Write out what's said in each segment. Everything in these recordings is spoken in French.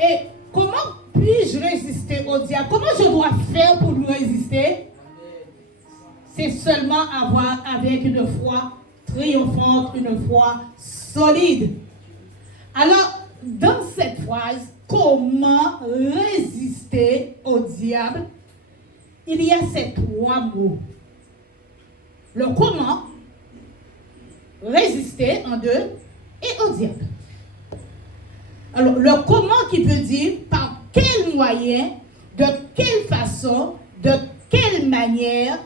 Et comment puis-je résister au diable? Comment je dois faire pour lui résister? C'est seulement avoir avec une foi triomphante, une foi solide. Alors, dans cette phrase, comment résister au diable? Il y a ces trois mots. Le comment, résister en deux, et au diable. Alors, le comment qui veut dire par quel moyen, de quelle façon, de quelle manière,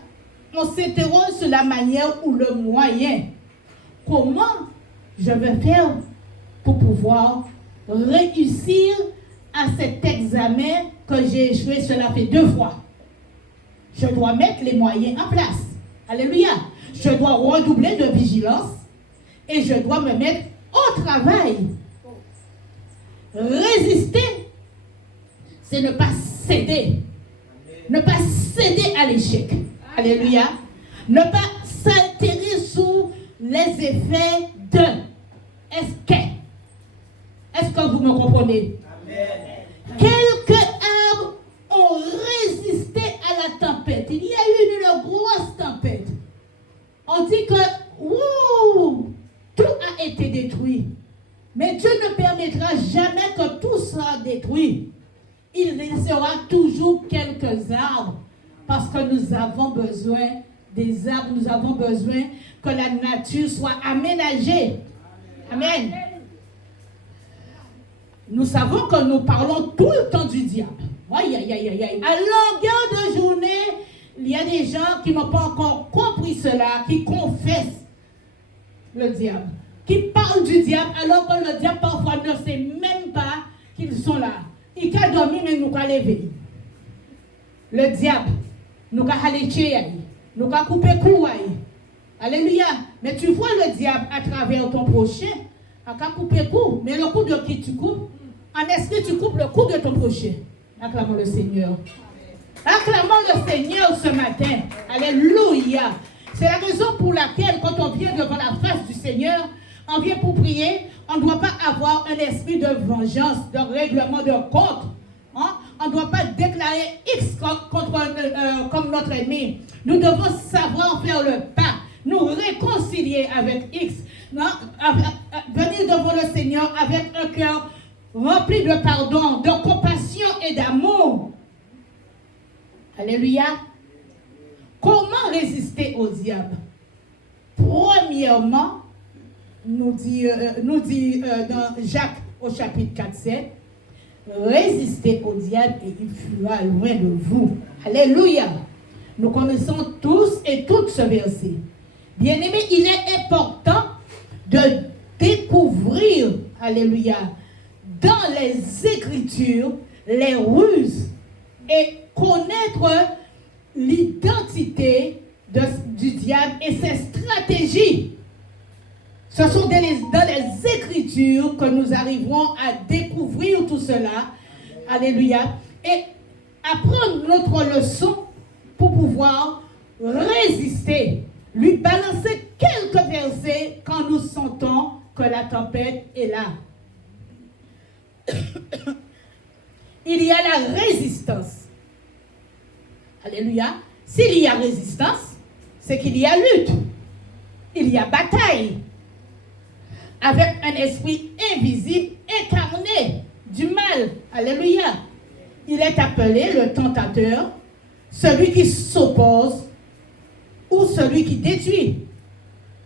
on s'interroge sur la manière ou le moyen. Comment je vais faire pour pouvoir réussir à cet examen que j'ai échoué, cela fait 2 fois. Je dois mettre les moyens en place. Alléluia. Je dois redoubler de vigilance et je dois me mettre au travail. Résister, c'est ne pas céder. Ne pas céder à l'échec. Alléluia. Ne pas s'altérer sous les effets de Est-ce que vous me comprenez? Amen. Quelques arbres ont résisté à la tempête. Il y a eu une grosse tempête. On dit que tout a été détruit. Mais Dieu ne permettra jamais que tout soit détruit. Il laissera toujours quelques arbres. Parce que nous avons besoin des arbres, nous avons besoin que la nature soit aménagée. Amen. Nous savons que nous parlons tout le temps du diable. Aïe, aïe, aïe, aïe, aïe. À longueur de journée, il y a des gens qui n'ont pas encore compris cela, qui confessent le diable, qui parlent du diable, alors que le diable parfois ne sait même pas qu'ils sont là. Il a dormi, mais nous a levé. Le diable, nous a allé tuer, nous a coupé cou. Alléluia. Mais tu vois le diable à travers ton prochain, à couper cou, mais le cou de qui tu coupes? En esprit, tu coupes le cou de ton prochain. Acclamons le Seigneur. Acclamons le Seigneur ce matin. Alléluia. C'est la raison pour laquelle, quand on vient devant la face du Seigneur, on vient pour prier, on ne doit pas avoir un esprit de vengeance, de règlement de compte. Hein? On ne doit pas déclarer X comme notre ennemi. Nous devons savoir faire le pas, nous réconcilier avec X, venir devant le Seigneur avec un cœur rempli de pardon, de compassion et d'amour. Alléluia. Comment résister au diable? Premièrement, nous dit dans Jacques au chapitre 4-7, résistez au diable et il fuira loin de vous. Alléluia. Nous connaissons tous et toutes ce verset. Bien-aimés, il est important de découvrir, alléluia, dans les Écritures, les ruses et connaître l'identité du diable et ses stratégies. Ce sont dans les Écritures que nous arriverons à découvrir tout cela. Alléluia. Et apprendre notre leçon pour pouvoir résister. Lui balancer quelques versets quand nous sentons que la tempête est là. Il y a la résistance. Alléluia. S'il y a résistance, c'est qu'il y a lutte. Il y a bataille. Avec un esprit invisible incarné du mal. Alléluia. Il est appelé le tentateur, celui qui s'oppose ou celui qui détruit.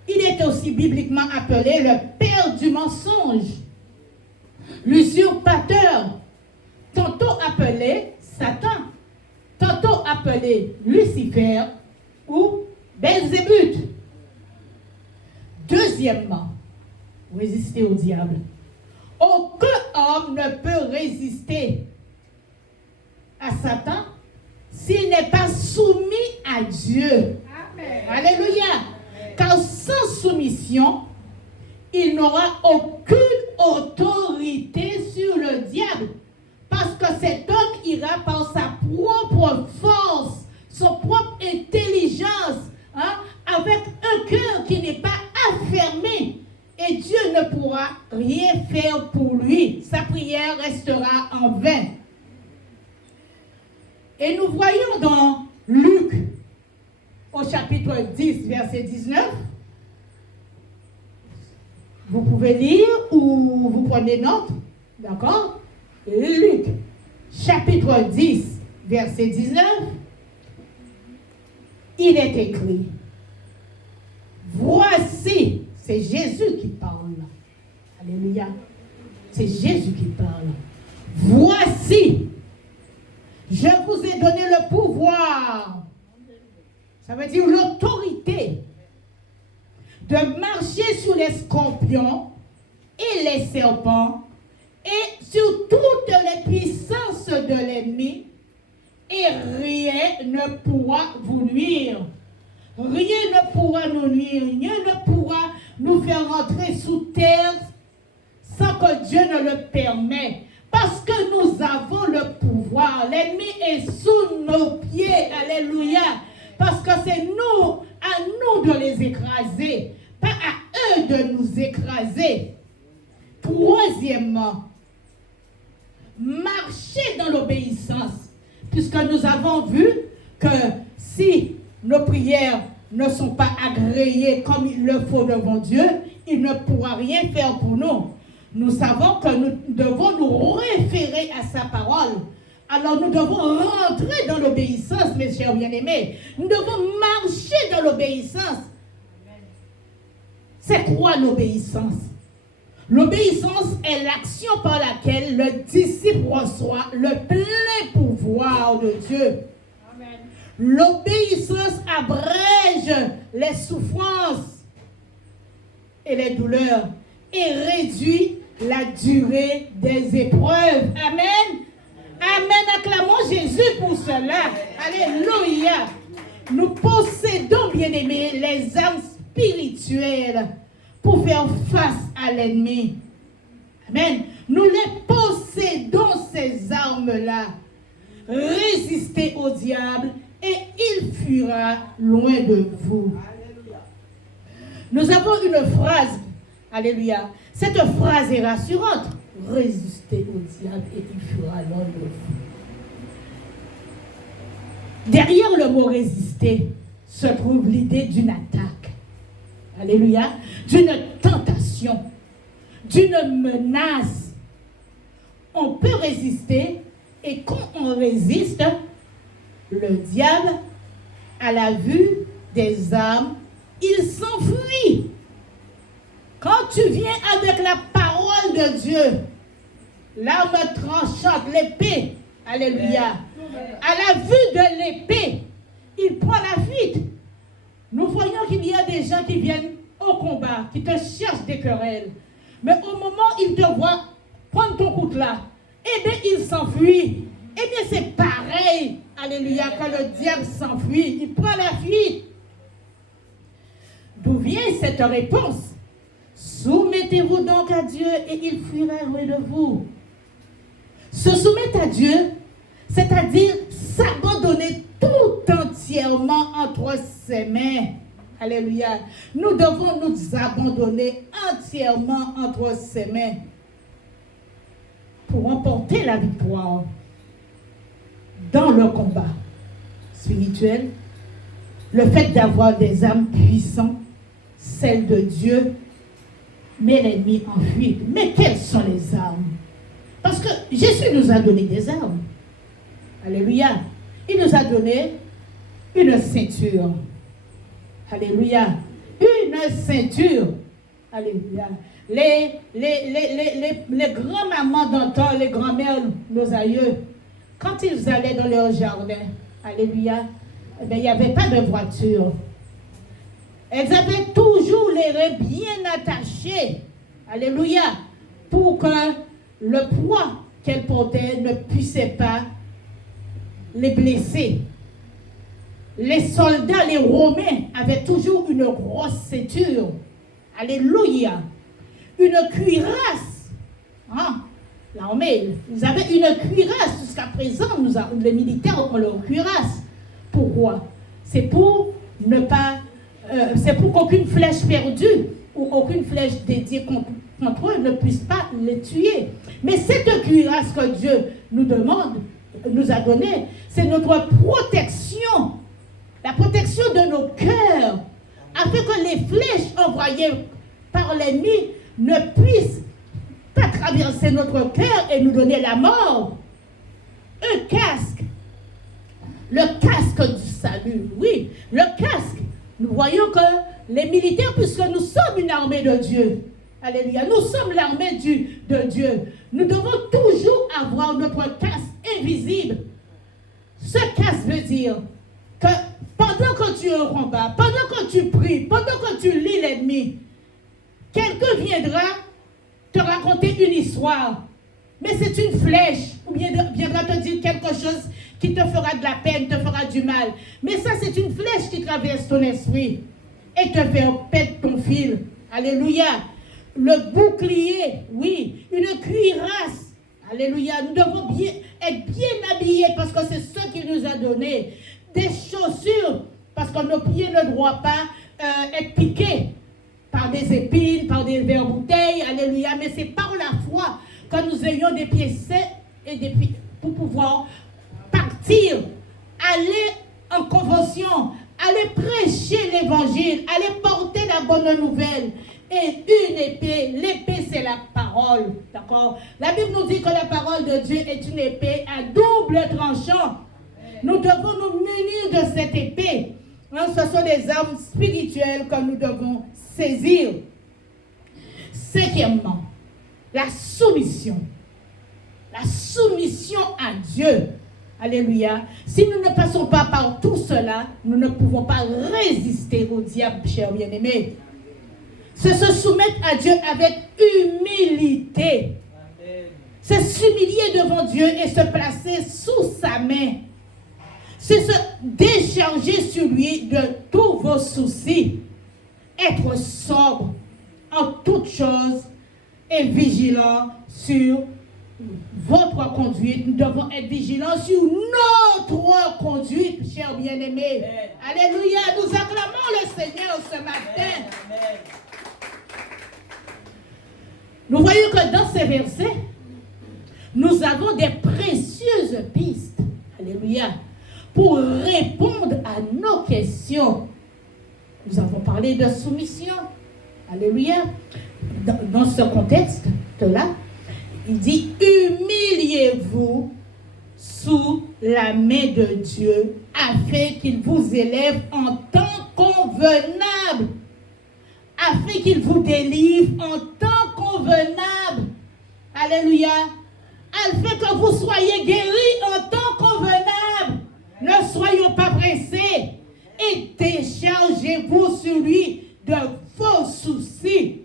Il est aussi bibliquement appelé le père du mensonge, l'usurpateur, tantôt appelé Satan, tantôt appelé Lucifer ou Belzébuth. Deuxièmement, résister au diable. Aucun homme ne peut résister à Satan s'il n'est pas soumis à Dieu. Amen. Alléluia. Amen. Car sans soumission, il n'aura aucune autorité sur le diable. Parce que cet homme ira par sa propre force, son propre intelligence, avec un cœur qui n'est pas affermé. Et Dieu ne pourra rien faire pour lui. Sa prière restera en vain. Et nous voyons dans Luc, au chapitre 10, verset 19, vous pouvez lire ou vous prenez note, d'accord? Luc, chapitre 10, verset 19, il est écrit, voici, c'est Jésus qui parle. Alléluia. C'est Jésus qui parle. Voici, je vous ai donné le pouvoir. Ça veut dire l'autorité de marcher sur les scorpions et les serpents et sur toutes les puissances de l'ennemi, et rien ne pourra vous nuire. Rien ne pourra nous nuire, rien ne pourra nous faire rentrer sous terre sans que Dieu ne le permette. Parce que nous avons le pouvoir. L'ennemi est sous nos pieds. Alléluia. Parce que c'est nous, à nous de les écraser, pas à eux de nous écraser. Troisièmement, marcher dans l'obéissance. Puisque nous avons vu que si nos prières ne sont pas agréées comme il le faut devant Dieu, il ne pourra rien faire pour nous. Nous savons que nous devons nous référer à sa parole. Alors nous devons rentrer dans l'obéissance, mes chers bien-aimés. Nous devons marcher dans l'obéissance. C'est quoi l'obéissance? L'obéissance est l'action par laquelle le disciple reçoit le plein pouvoir de Dieu. Amen. L'obéissance abrège les souffrances et les douleurs et réduit la durée des épreuves. Amen. Amen. Acclamons Jésus pour cela. Alléluia. Nous possédons, bien-aimés, les armes spirituelles pour faire face à l'ennemi. Amen. Nous les possédons, ces armes-là. Résistez au diable et il fuira loin de vous. Alléluia. Nous avons une phrase. Alléluia. Cette phrase est rassurante. Résistez au diable et il fuira loin de vous. Derrière le mot résister se trouve l'idée d'une attaque. Alléluia. D'une tentation, d'une menace. On peut résister et quand on résiste, le diable, à la vue des armes, il s'enfuit. Quand tu viens avec la parole de Dieu, l'arme tranchante, l'épée, alléluia, à la vue de l'épée, il prend la fuite. Nous voyons qu'il y a des gens qui viennent au combat, qui te cherchent des querelles. Mais au moment où ils te voient prendre ton coup là, eh bien, ils s'enfuient. Eh bien, c'est pareil, alléluia, quand le diable s'enfuit, il prend la fuite. D'où vient cette réponse? Soumettez-vous donc à Dieu et il fuira loin de vous. Se soumettre à Dieu, c'est-à-dire s'abandonner tout entièrement entre ses mains. Alléluia. Nous devons nous abandonner entièrement entre ses mains pour remporter la victoire dans le combat spirituel. Le fait d'avoir des armes puissantes, celles de Dieu, met l'ennemi en fuite. Mais quelles sont les armes? Parce que Jésus nous a donné des armes. Alléluia. Il nous a donné une ceinture. Alléluia. Une ceinture. Alléluia. Les grands-mamans d'antan, les grands-mères, nos aïeux, quand ils allaient dans leur jardin, alléluia, eh bien, il n'y avait pas de voiture. Elles avaient toujours les reins bien attachés. Alléluia. Pour que le poids qu'elles portaient ne puissait pas les blesser. Les soldats, les Romains, avaient toujours une grosse ceinture. Alléluia. Une cuirasse. Hein? L'armée, ils avaient une cuirasse. Jusqu'à présent, les militaires ont leur cuirasse. Pourquoi? C'est pour ne pas... c'est pour qu'aucune flèche perdue ou aucune flèche dédiée contre eux ne puisse pas les tuer. Mais cette cuirasse que Dieu nous a donnée, c'est notre protection, la protection de nos cœurs, afin que les flèches envoyées par l'ennemi ne puissent pas traverser notre cœur et nous donner la mort. Un casque, le casque du salut, oui, le casque. Nous voyons que les militaires, puisque nous sommes une armée de Dieu, alléluia, nous sommes l'armée de Dieu, nous devons toujours avoir notre casque invisible. Ce casque veut dire que pendant que tu es au combat, pendant que tu pries, pendant que tu lis l'ennemi, quelqu'un viendra te raconter une histoire, mais c'est une flèche, ou bien viendra te dire quelque chose qui te fera de la peine, te fera du mal. Mais ça, c'est une flèche qui traverse ton esprit et te fait perdre ton fil. Alléluia. Le bouclier, oui, une cuirasse. Alléluia. Nous devons être bien habillés parce que c'est ce qu'il nous a donné. Des chaussures, parce que nos pieds ne doivent pas être piqués par des épines, par des verres bouteilles. Alléluia. Mais c'est par la foi que nous ayons des pieds sains et des pieds pour pouvoir partir, aller en convention, aller prêcher l'évangile, aller porter la bonne nouvelle. Et une épée, l'épée c'est la parole, d'accord? La Bible nous dit que la parole de Dieu est une épée à double tranchant. Nous devons nous munir de cette épée. Hein, ce sont des armes spirituelles que nous devons saisir. Cinquièmement, la soumission. La soumission à Dieu. Alléluia. Si nous ne passons pas par tout cela, nous ne pouvons pas résister au diable, chers bien-aimés. C'est se soumettre à Dieu avec humilité. C'est s'humilier devant Dieu et se placer sous sa main. C'est se décharger sur lui de tous vos soucis. Être sobre en toutes choses et vigilant sur votre conduite. Nous devons être vigilants sur notre conduite, chers bien-aimés. Alléluia. Nous acclamons le Seigneur ce matin. Amen. Nous voyons que dans ces versets, nous avons des précieuses pistes. Alléluia. Pour répondre à nos questions. Nous avons parlé de soumission. Alléluia. Dans ce contexte-là, il dit, humiliez-vous sous la main de Dieu afin qu'il vous élève en temps convenable, afin qu'il vous délivre en temps convenable. Alléluia. Afin que vous soyez guéris en temps convenable. Ne soyons pas pressés et déchargez-vous sur lui de vos soucis.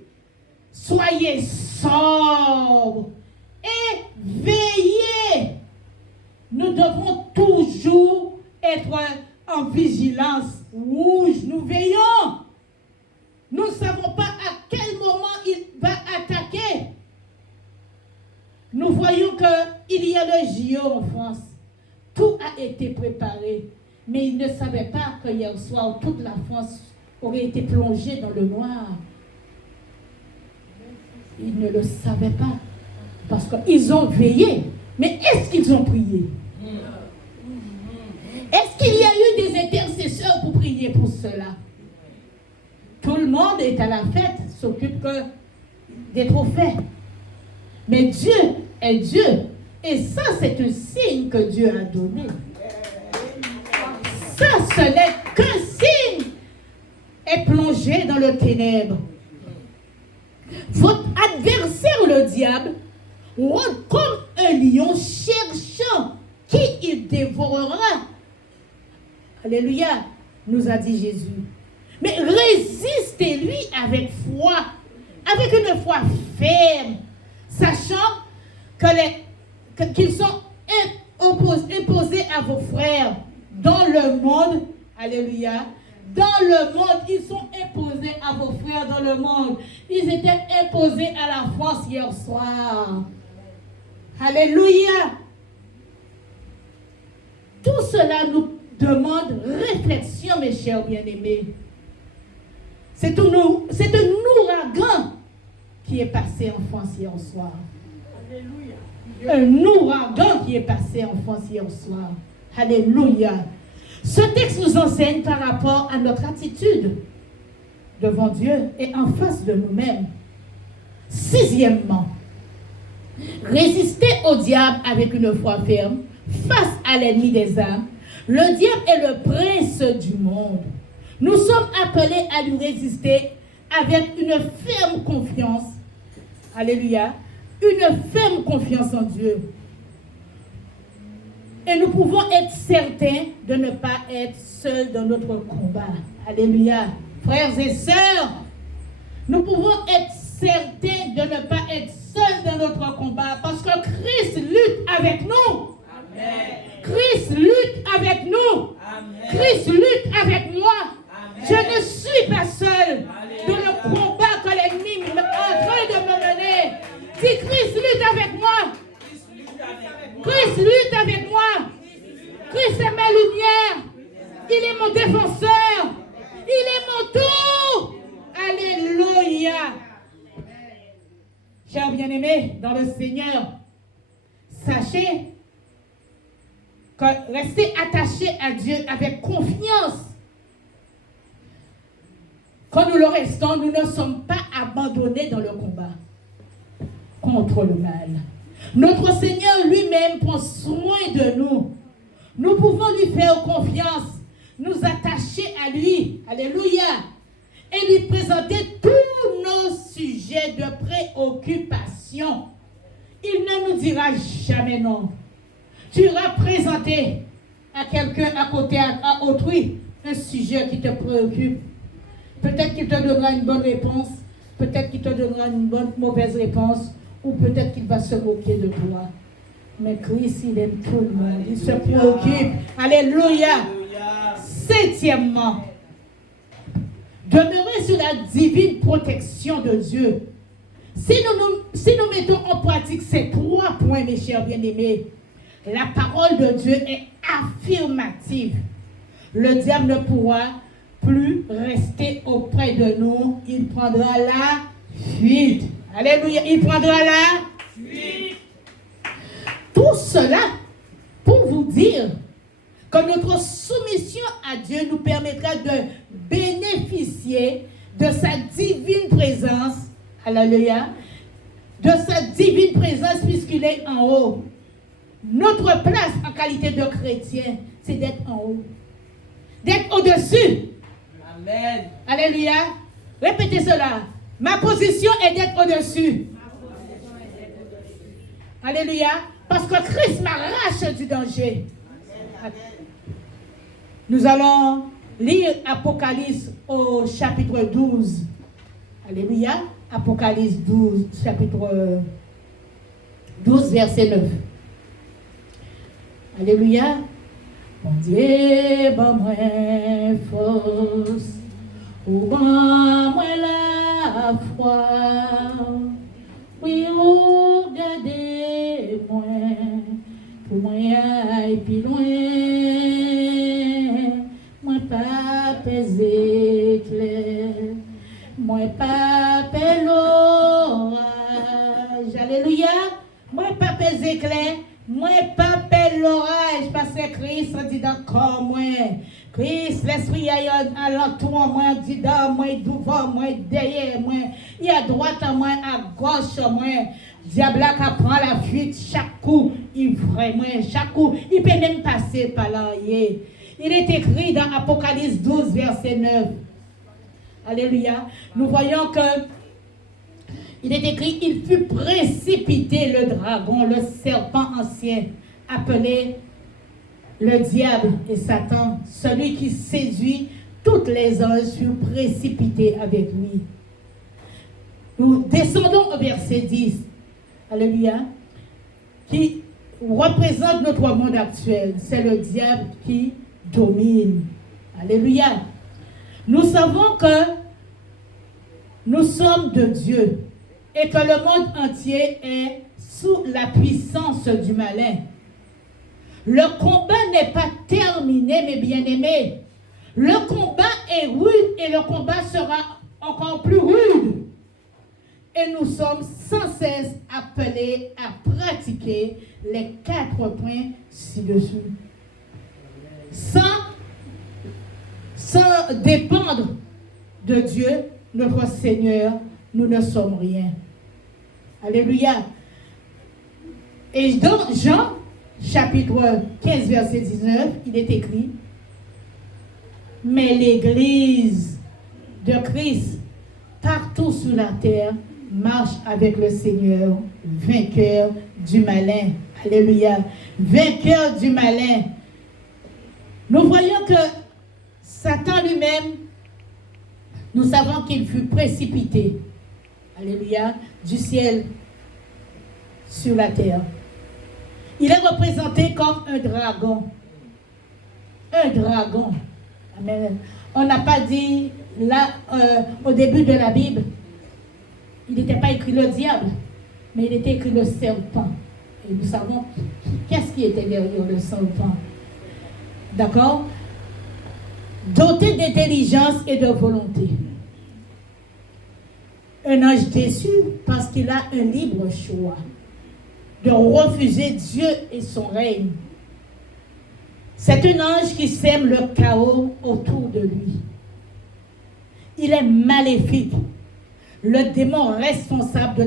Soyez sobres et veillez. Nous devons toujours être en vigilance rouge. Nous veillons. Nous ne savons pas à quel moment il va attaquer. Nous voyons qu'il y a le JO en France. Tout a été préparé. Mais ils ne savaient pas que hier soir, toute la France aurait été plongée dans le noir. Ils ne le savaient pas. Parce qu'ils ont veillé. Mais est-ce qu'ils ont prié? Est-ce qu'il y a eu des intercesseurs pour prier pour cela? Tout le monde est à la fête, s'occupe que des trophées. Mais Dieu est Dieu. Et ça, c'est un signe que Dieu a donné. Ça, ce n'est qu'un signe. Est plongé dans le ténèbre. Votre adversaire, le diable, rôde comme un lion cherchant qui il dévorera. Alléluia, nous a dit Jésus. Mais résistez-lui avec foi, avec une foi ferme, sachant qu'ils sont imposés à vos frères dans le monde. Alléluia. Dans le monde, ils sont imposés à vos frères dans le monde. Ils étaient imposés à la France hier soir. Alléluia. Tout cela nous demande réflexion, mes chers bien-aimés. C'est un ouragan qui est passé en France hier soir. Un ouragan qui est passé en France hier soir. Alléluia. Ce texte nous enseigne par rapport à notre attitude devant Dieu et en face de nous-mêmes. Sixièmement, résister au diable avec une foi ferme face à l'ennemi des âmes. Le diable est le prince du monde. Nous sommes appelés à lui résister avec une ferme confiance. Alléluia. Une ferme confiance en Dieu. Et nous pouvons être certains de ne pas être seuls dans notre combat. Alléluia. Frères et sœurs, nous pouvons être certains de ne pas être seuls dans notre combat parce que Christ lutte avec nous. Amen. Christ lutte avec nous. Amen. Christ lutte avec moi. Amen. Je ne suis pas seul dans le combat que l'ennemi est en train de me mener. Si Christ lutte avec moi, Christ lutte avec moi. Christ est ma lumière. Il est mon défenseur. Il est mon tout. Alléluia. Chers bien-aimés dans le Seigneur, sachez que rester attaché à Dieu avec confiance, quand nous le restons, nous ne sommes pas abandonnés dans le combat contre le mal. Notre Seigneur lui-même prend soin de nous. Nous pouvons lui faire confiance, nous attacher à lui. Alléluia. Et lui présenter tous nos sujets de préoccupation. Il ne nous dira jamais non. Tu iras présenter à quelqu'un à côté, à autrui, un sujet qui te préoccupe. Peut-être qu'il te donnera une bonne réponse, peut-être qu'il te donnera une mauvaise réponse, ou peut-être qu'il va se moquer de toi. Mais Christ, il aime tout le monde. Il se préoccupe. Alléluia. Septièmement, demeurer sur la divine protection de Dieu. Si nous mettons en pratique ces 3 points, mes chers bien-aimés, la parole de Dieu est affirmative. Le diable ne pourra plus rester auprès de nous. Il prendra la fuite. Alléluia. Il prendra la fuite. Tout cela pour vous dire que notre soumission à Dieu nous permettra de bénéficier de sa divine présence. Alléluia. De sa divine présence puisqu'il est en haut. Notre place en qualité de chrétien, c'est d'être en haut. D'être au-dessus. Amen. Alléluia. Répétez cela. Ma position est d'être au-dessus. Alléluia. Parce que Christ m'arrache du danger. Amen. Nous allons lire Apocalypse au chapitre 12. Alléluia. Apocalypse 12, chapitre 12, verset 9. Alléluia. Mon Dieu, bon moi force, ou bon moi la foi. Oui, regardez-moi, pour moi aille plus loin. Moi pas pesé clair, moi pas pe l'orage. Alléluia. Moi pas pesé clair. Moi, pas pe l'orage, parce que Christ dit d'accord, moi. Christ, l'esprit à l'entour, moi, dit dans moi, devant moi, derrière moi. Il y a droite à moi, à gauche moi. Diable qui prend la fuite chaque coup, il vraiment, chaque coup, il peut même passer par là. Il est écrit dans Apocalypse 12, verset 9. Alléluia. Nous voyons que il est écrit, il fut précipité le dragon, le serpent ancien, appelé le diable et Satan, celui qui séduit toutes les anges, fut précipité avec lui. Nous descendons au verset 10, alléluia, qui représente notre monde actuel. C'est le diable qui domine. Alléluia. Nous savons que nous sommes de Dieu. Et que le monde entier est sous la puissance du malin. Le combat n'est pas terminé, mes bien-aimés. Le combat est rude et le combat sera encore plus rude. Et nous sommes sans cesse appelés à pratiquer les 4 points ci-dessous. Sans dépendre de Dieu, notre Seigneur, nous ne sommes rien. Alléluia. Et dans Jean, chapitre 15, verset 19, il est écrit, mais l'Église de Christ, partout sur la terre, marche avec le Seigneur, vainqueur du malin. Alléluia. Vainqueur du malin. Nous voyons que Satan lui-même, nous savons qu'il fut précipité. Alléluia. Du ciel sur la terre. Il est représenté comme un dragon. Un dragon. Amen. On n'a pas dit là, au début de la Bible, il n'était pas écrit le diable, mais il était écrit le serpent. Et nous savons qu'est-ce qui était derrière le serpent. D'accord? Doté d'intelligence et de volonté. Un ange déçu parce qu'il a un libre choix de refuser Dieu et son règne. C'est un ange qui sème le chaos autour de lui. Il est maléfique, le démon responsable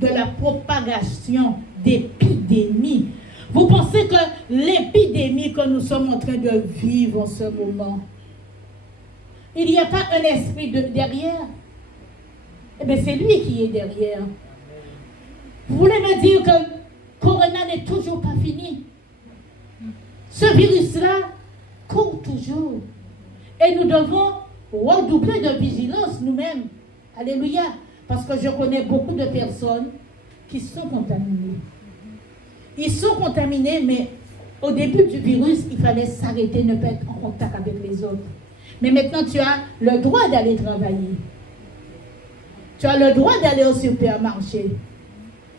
de la propagation d'épidémies. Vous pensez que l'épidémie que nous sommes en train de vivre en ce moment, il n'y a pas un esprit derrière? Eh bien, c'est lui qui est derrière. Vous voulez me dire que Corona n'est toujours pas fini? Ce virus-là court toujours. Et nous devons redoubler de vigilance nous-mêmes. Alléluia. Parce que je connais beaucoup de personnes qui sont contaminées. Ils sont contaminés, mais au début du virus, il fallait s'arrêter, ne pas être en contact avec les autres. Mais maintenant, tu as le droit d'aller travailler. Tu as le droit d'aller au supermarché.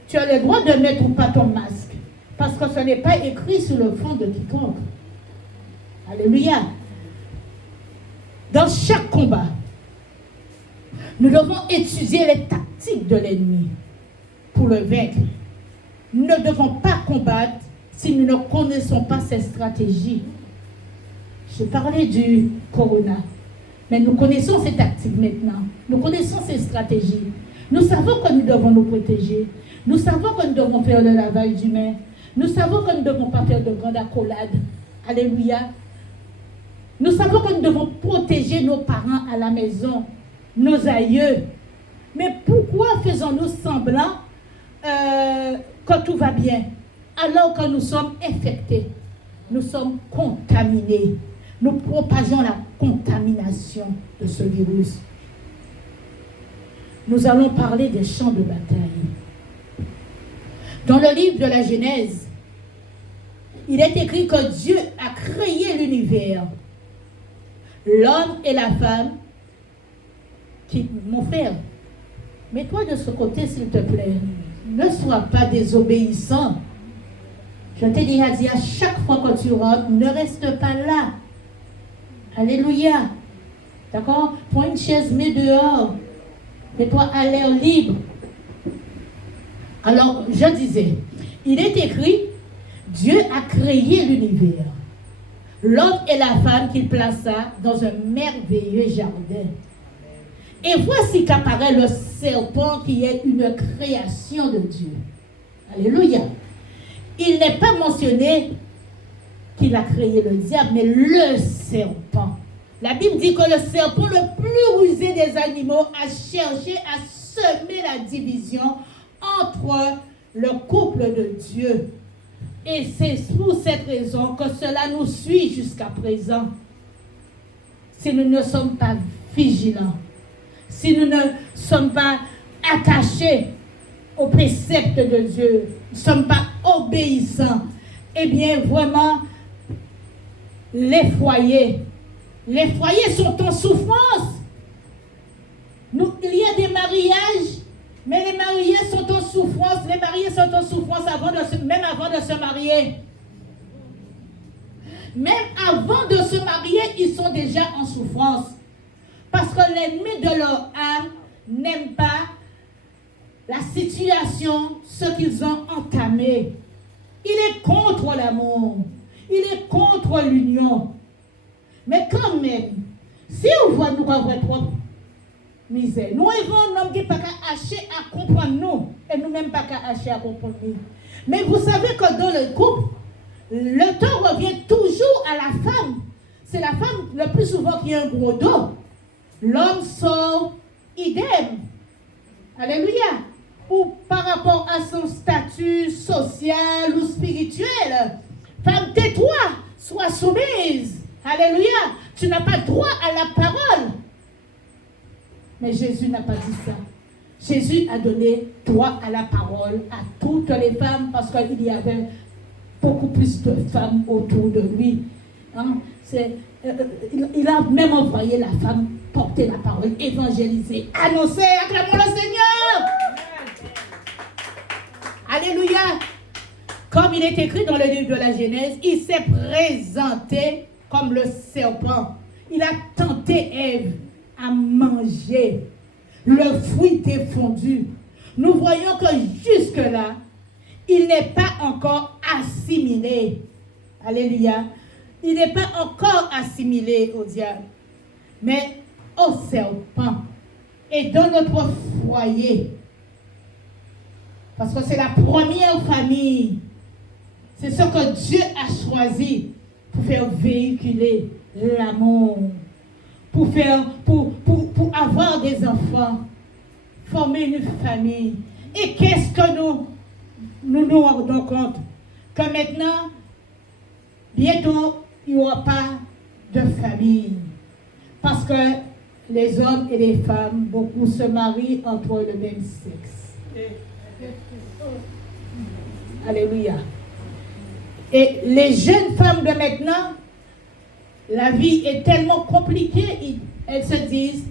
Tu as le droit de mettre ou pas ton masque. Parce que ce n'est pas écrit sur le front de quiconque. Alléluia. Dans chaque combat, nous devons étudier les tactiques de l'ennemi pour le vaincre. Nous ne devons pas combattre si nous ne connaissons pas ses stratégies. Je parlais du corona, mais nous connaissons ses tactiques maintenant. Nous connaissons ses stratégies. Nous savons que nous devons nous protéger. Nous savons que nous devons faire le lavage du main. Nous savons que nous ne devons pas faire de grandes accolades. Alléluia. Nous savons que nous devons protéger nos parents à la maison, nos aïeux. Mais pourquoi faisons-nous semblant que tout va bien, alors que nous sommes infectés, nous sommes contaminés, nous propageons la contamination de ce virus. Nous allons parler des champs de bataille. Dans le livre de la Genèse, il est écrit que Dieu a créé l'univers, l'homme et la femme. Mon frère, mets-toi de ce côté s'il te plaît. Ne sois pas désobéissant. Je t'ai déjà dit à chaque fois que tu rentres, ne reste pas là. Alléluia. D'accord? Prends une chaise, mets dehors. Mets-toi à l'air libre. Alors, je disais, il est écrit, Dieu a créé l'univers, l'homme et la femme qu'il plaça dans un merveilleux jardin. Et voici qu'apparaît le serpent qui est une création de Dieu. Alléluia. Il n'est pas mentionné qu'il a créé le diable, mais le serpent. La Bible dit que le serpent le plus rusé des animaux a cherché à semer la division entre le couple de Dieu. Et c'est pour cette raison que cela nous suit jusqu'à présent. Si nous ne sommes pas vigilants, si nous ne sommes pas attachés aux préceptes de Dieu, nous ne sommes pas obéissants, eh bien vraiment, les foyers sont en souffrance. Il y a des mariages, mais les mariés sont en souffrance. Les mariés sont en souffrance même avant de se marier. Même avant de se marier, ils sont déjà en souffrance. Parce que l'ennemi de leur âme n'aime pas la situation, ce qu'ils ont entamé. Il est contre l'amour. Il est contre l'union. Mais quand même, si on voit nous avoir trop misère, nous avons un homme qui n'a pas qu'à acheter à comprendre nous, et nous-mêmes pas qu'à acheter à comprendre nous. Mais vous savez que dans le couple, le temps revient toujours à la femme. C'est la femme le plus souvent qui a un gros dos. L'homme sort idem. Alléluia. Ou par rapport à son statut social ou spirituel. Femme, tais-toi, sois soumise. Alléluia. Tu n'as pas droit à la parole. Mais Jésus n'a pas dit ça. Jésus a donné droit à la parole à toutes les femmes parce qu'il y avait beaucoup plus de femmes autour de lui. Hein? Il a même envoyé la femme porter la parole, évangéliser, annoncer, acclamons le Seigneur. Alléluia. Comme il est écrit dans le livre de la Genèse, il s'est présenté comme le serpent. Il a tenté Ève à manger le fruit défendu. Nous voyons que jusque-là, il n'est pas encore assimilé. Alléluia. Il n'est pas encore assimilé au diable, mais au serpent. Et dans notre foyer, parce que c'est la première famille, c'est ce que Dieu a choisi pour faire véhiculer l'amour, pour avoir des enfants, former une famille. Et qu'est-ce que nous rendons compte? Que maintenant, bientôt, il n'y aura pas de famille. Parce que les hommes et les femmes, beaucoup se marient entre le même sexe. Alléluia. Et les jeunes femmes de maintenant, la vie est tellement compliquée, elles se disent,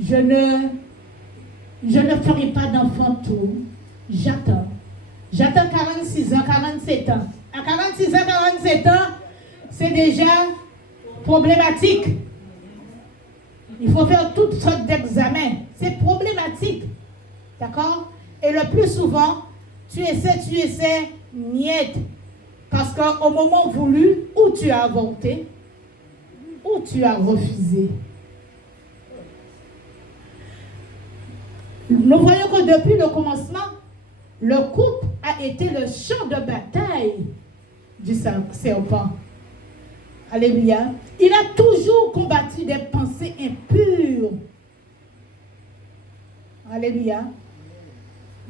je ne ferai pas d'enfant tout, j'attends. J'attends 46 ans, 47 ans. À 46 ans, 47 ans, c'est déjà problématique. Il faut faire toutes sortes d'examens. C'est problématique. D'accord? Et le plus souvent, tu essaies, niet. Parce qu'au moment voulu, ou tu as avorté, ou tu as refusé. Nous voyons que depuis le commencement, le couple a été le champ de bataille du serpent. Alléluia. Il a toujours combattu des pensées impures. Alléluia.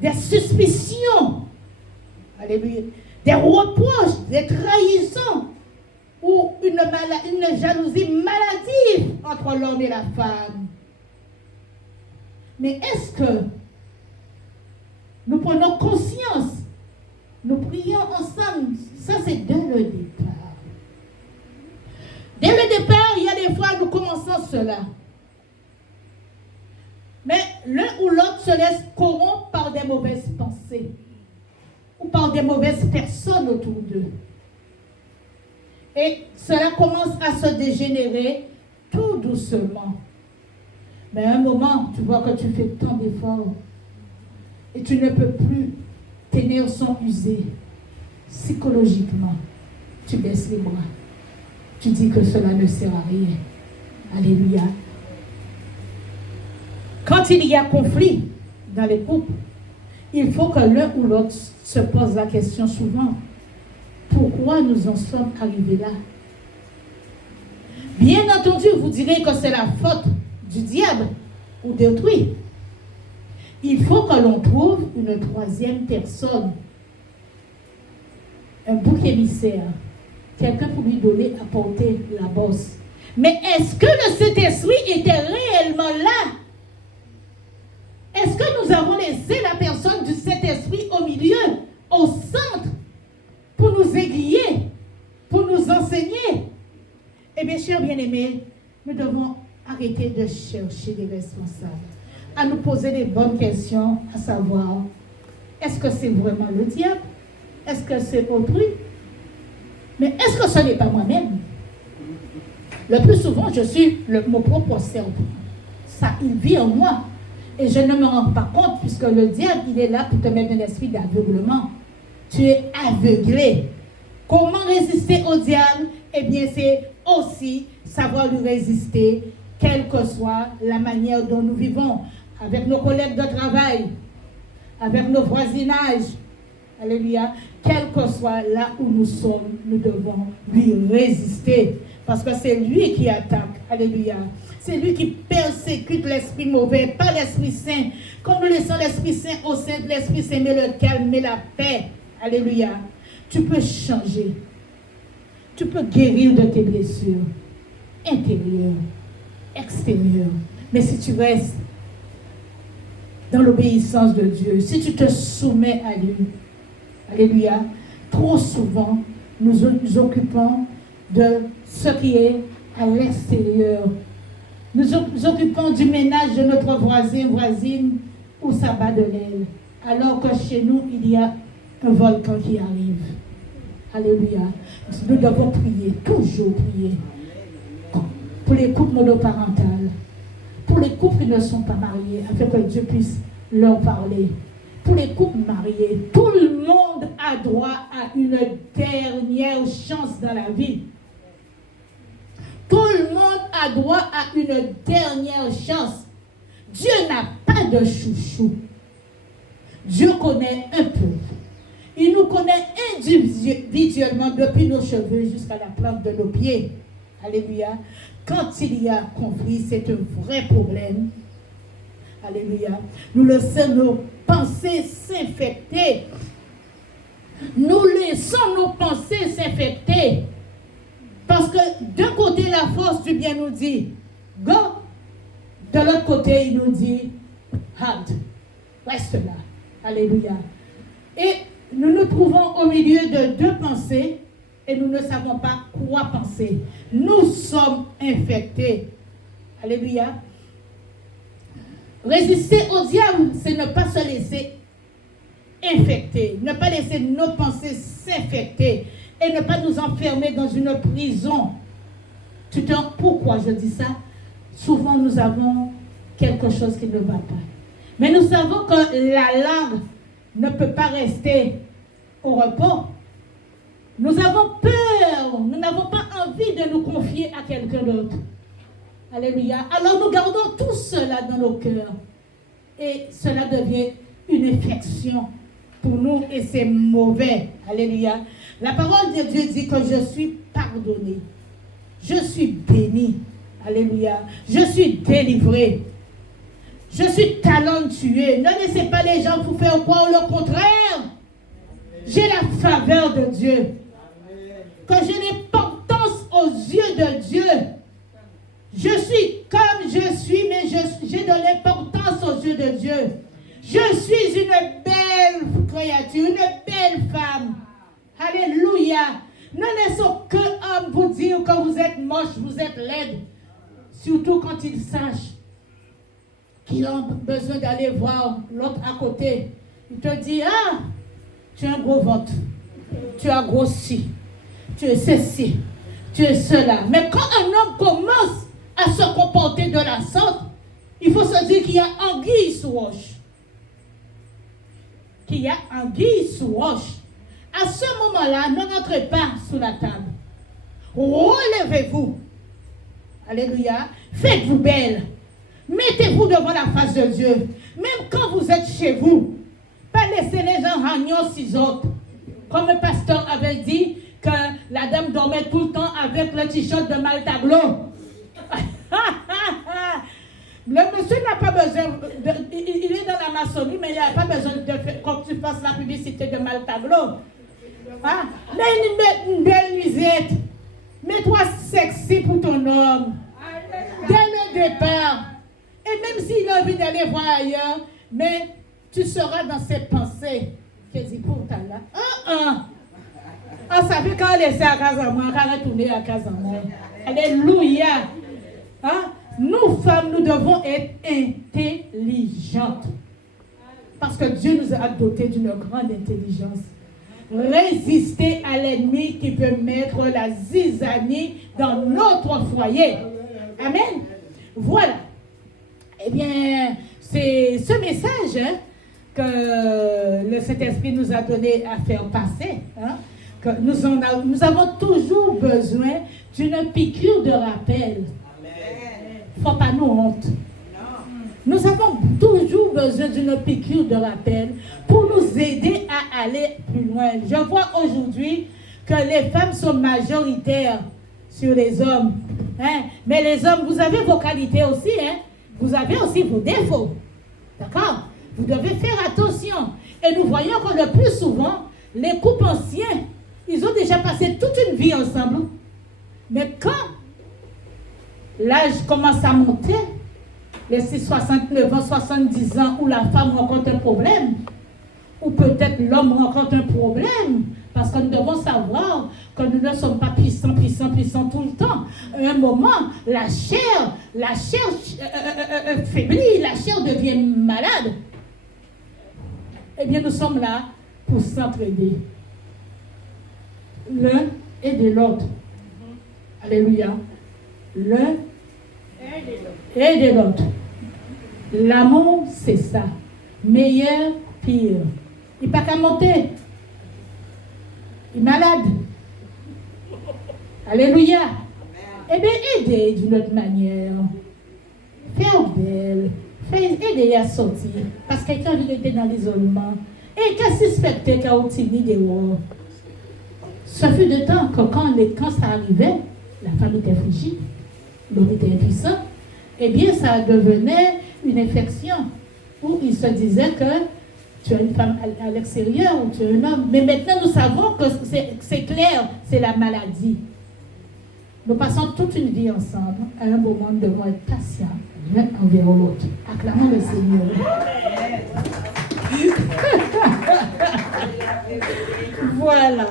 Des suspicions. Alléluia. Des reproches, des trahisons. Ou une jalousie maladive entre l'homme et la femme. Mais est-ce que nous prenons conscience, nous prions ensemble? Ça, c'est dès le départ. Dès le départ, il y a des fois, nous commençons cela. Mais l'un ou l'autre se laisse corrompre par des mauvaises pensées ou par des mauvaises personnes autour d'eux. Et cela commence à se dégénérer tout doucement. Mais à un moment, tu vois que tu fais tant d'efforts et tu ne peux plus, tes nerfs sont usés. Psychologiquement, tu baisses les bras. Tu dis que cela ne sert à rien. Alléluia. Quand il y a conflit dans les couples, il faut que l'un ou l'autre se pose la question souvent. Pourquoi nous en sommes arrivés là? Bien entendu, vous direz que c'est la faute du diable ou d'autrui. Il faut que l'on trouve une troisième personne, un bouc émissaire, quelqu'un pour lui donner à porter la bosse. Mais est-ce que le Saint-Esprit était réellement là? Est-ce que nous avons laissé la personne du Saint-Esprit au milieu, au centre, pour nous aiguiller, pour nous enseigner? Eh bien, chers bien-aimés, nous devons arrêter de chercher des responsables, à nous poser des bonnes questions, à savoir, est-ce que c'est vraiment le diable? Est-ce que c'est autrui? Mais est-ce que ce n'est pas moi-même? Le plus souvent, je suis mon propre serpent. Ça, il vit en moi. Et je ne me rends pas compte, puisque le diable, il est là pour te mettre un esprit d'aveuglement. Tu es aveuglé. Comment résister au diable? Eh bien, c'est aussi savoir lui résister, quelle que soit la manière dont nous vivons, avec nos collègues de travail, avec nos voisinages. Alléluia. Quel que soit là où nous sommes, nous devons lui résister. Parce que c'est lui qui attaque. Alléluia. C'est lui qui persécute l'esprit mauvais, pas l'Esprit Saint. Quand nous laissons l'Esprit Saint au sein de l'Esprit Saint, met le calme, met la paix. Alléluia. Tu peux changer. Tu peux guérir de tes blessures intérieures, extérieures. Mais si tu restes dans l'obéissance de Dieu, si tu te soumets à lui, alléluia, trop souvent, nous occupons de ce qui est à l'extérieur. Nous occupons du ménage de notre voisine, où ça bat de l'aile. Alors que chez nous, il y a un volcan qui arrive. Alléluia. Nous devons prier, toujours prier. Pour les couples monoparentales, pour les couples qui ne sont pas mariés, afin que Dieu puisse leur parler. Pour les couples mariés, tout le monde a droit à une dernière chance dans la vie. Tout le monde a droit à une dernière chance. Dieu n'a pas de chouchou. Dieu connaît un peu. Il nous connaît individuellement depuis nos cheveux jusqu'à la plante de nos pieds. Alléluia. Quand il y a conflit, c'est un vrai problème. Alléluia. Nous laissons nos pensées s'infecter. Nous laissons nos pensées s'infecter. Parce que d'un côté, la force du bien nous dit go. De l'autre côté, il nous dit halt. Reste là. Alléluia. Et nous nous trouvons au milieu de deux pensées et nous ne savons pas quoi penser. Nous sommes infectés. Alléluia. Résister au diable, c'est ne pas se laisser infecter, ne pas laisser nos pensées s'infecter et ne pas nous enfermer dans une prison. Pourquoi je dis ça? Souvent nous avons quelque chose qui ne va pas. Mais nous savons que la langue ne peut pas rester au repos. Nous avons peur, nous n'avons pas envie de nous confier à quelqu'un d'autre. Alléluia. Alors nous gardons tout cela dans nos cœurs. Et cela devient une infection pour nous et c'est mauvais. Alléluia. La parole de Dieu dit que je suis pardonné. Je suis béni. Alléluia. Je suis délivré. Je suis talentueux. Ne laissez pas les gens vous faire croire le contraire. J'ai la faveur de Dieu. Que j'ai l'importance aux yeux de Dieu. Je suis comme je suis, mais j'ai de l'importance aux yeux de Dieu. Je suis une belle créature, une belle femme. Alléluia. Ne laissons que homme vous dire que vous êtes moche, vous êtes laide. Surtout quand ils sachent qu'ils ont besoin d'aller voir l'autre à côté. Il te dit, ah, tu as un gros ventre, tu as grossi, tu es ceci, tu es cela. Mais quand un homme commence à se comporter de la sorte, il faut se dire qu'il y a anguille sous roche. Qu'il y a anguille sous roche. À ce moment-là, ne rentrez pas sous la table. Relevez-vous. Alléluia. Faites-vous belle. Mettez-vous devant la face de Dieu. Même quand vous êtes chez vous. Pas laisser les gens ragnon six autres. Comme le pasteur avait dit que la dame dormait tout le temps avec le t-shirt de Maltablo. Le monsieur n'a pas besoin, il est dans la maçonnerie, mais il n'a pas besoin de faire, quand tu fasses la publicité de Maltablo. Hein? Mais une belle nuisette. Mets-toi sexy pour ton homme. Dès le départ. Et même s'il a envie d'aller voir ailleurs, mais tu seras dans ses pensées. Qu'est-ce qu'il pour ta là? On savait quand elle laissait à Casamance, quand elle retournait à Casamance. Alléluia. Hein? Nous, femmes, nous devons être intelligentes. Parce que Dieu nous a dotés d'une grande intelligence. résister à l'ennemi qui peut mettre la zizanie dans notre foyer. Amen. Voilà. Eh bien, c'est ce message que le Saint-Esprit nous a donné à faire passer. Que nous avons toujours besoin d'une piqûre de rappel. Il ne faut pas nous honte. Nous avons toujours besoin d'une piqûre de rappel pour nous aider à aller plus loin. Je vois aujourd'hui que les femmes sont majoritaires sur les hommes. Mais les hommes, vous avez vos qualités aussi. Vous avez aussi vos défauts. D'accord? Vous devez faire attention. Et nous voyons que le plus souvent, les couples anciens, ils ont déjà passé toute une vie ensemble. Mais quand l'âge commence à monter, les 69 ans, 70 ans, où la femme rencontre un problème, ou peut-être l'homme rencontre un problème, parce que nous devons savoir que nous ne sommes pas puissants tout le temps. À un moment, la chair faiblit, la chair devient malade. Eh bien, nous sommes là pour s'entraider. L'un et de l'autre. Alléluia. L'un et de l'autre. L'amour, c'est ça. Meilleur, pire. Il n'est pas qu'à monter. Il est malade. Alléluia. Eh bien, aidez d'une autre manière. Faire belle. Aider à sortir. Parce que quelqu'un était dans l'isolement. Et qu'à suspecter qu'il y a au timide dehors. Ce fut de temps que quand ça arrivait, la femme était frigide, l'homme était impuissant, eh bien ça devenait une infection où il se disait que tu as une femme à l'extérieur ou tu as un homme. Mais maintenant nous savons que c'est clair, c'est la maladie. Nous passons toute une vie ensemble. À un moment, nous devons être patients l'un envers l'autre. Acclamons le Seigneur. Voilà.